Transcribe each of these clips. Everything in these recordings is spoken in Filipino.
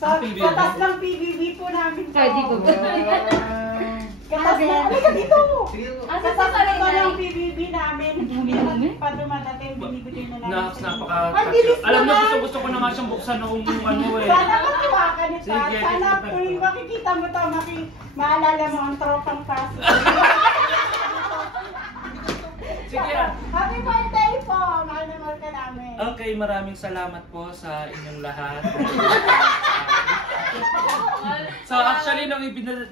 Sa katas ng PBB po namin to. Pwede po ba? Katas ng, halika dito! Asa Katas sa po rin ng PBB namin. Pa dumadating, binibigay na namin. Napaka... Alam mo, gusto ko na nga siyang buksan noong ano eh. Sana matuwa ka nito. Sige, Sana sige. kung makikita mo to, maalala mo ang tropang fast. Sige. Happy birthday po! Mahal na mahal ka namin. Okay, maraming salamat po sa inyong lahat. So actually, nung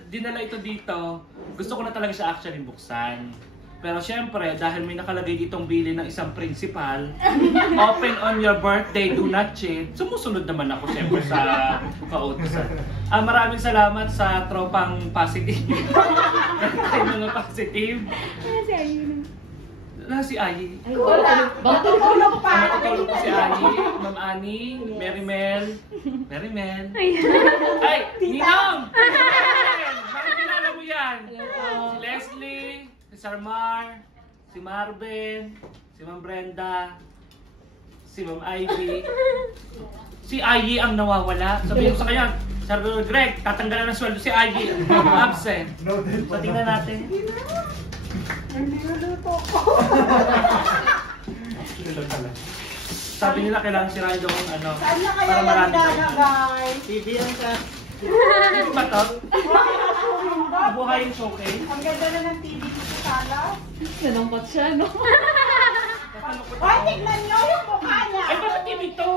dinala ito dito, gusto ko na talaga siya actually buksan. Pero syempre, dahil may nakalagay ditong bili ng isang principal, open on your birthday, do not cheat. Sumusunod naman ako syempre sa kautusan. Maraming salamat sa tropang positive. Sa mga positive. Si Ayun. Si Ayi. Ay, Matutulog pa! Matutulog po si Ayi, Ma'am Ani, Mary Mel. Ay, Ninong! Bakit kilala mo yan? Si Leslie, si Sarmar, si Marvin, si Ma'am Brenda, si Ma'am Ivy. Si Ayi ang nawawala. Sabihin ko sa kanya, Sir Greg, tatanggalan ng sweldo si Ayi. Absent. So, tingnan natin. Hindi nuluto ko. Sabi nila kailangan sirain daw ang ano. Saan na kaya para marami yan daw. guys? TV yan ka. Hindi ba to? Buhay yung showcase. Ang ganda na ng TV dito sa sala. Nalungkot siya, no? Ay, tignan nyo yung mukha niya. Ay, bakit TV to?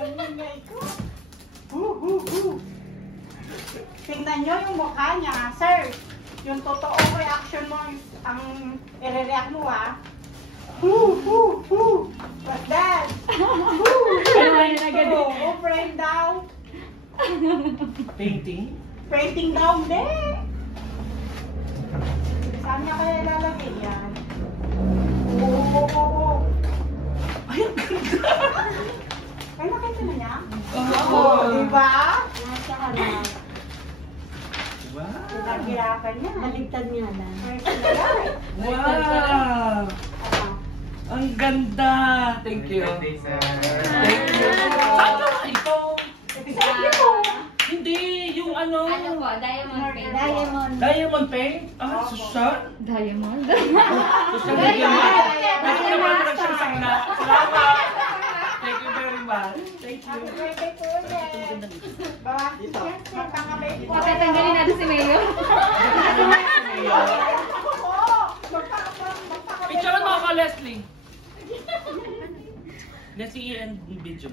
Ang ingay ko. Tingnan nyo yung mukha niya. Sir, yung totoong reaction mo, ang i-react mo What's that? Ano na agad? Frame daw. Painting? Painting daw, hindi. Saan niya kaya lalagay yan? Ay, ang ganda! Ay, nakita na niya? Oo. Diba? Nasa harap. Diba? Pinaghirapan niya. Baligtad niya lang. Wow! Ang ganda! Thank you. Thank you. Saan ka ba ito? Hindi, yung ano. Ano po? Diamond paint. Diamond paint? Ah, susyan? Diamond? Susyan na yun. Bakit naman mo nagsiyang sangla? Salamat! Thank you very much. Thank you. Happy birthday po ulit. Bawa, magkakabay po. Papatanggalin natin si Mayo. Picture mo ako, Leslie. Leslie and video.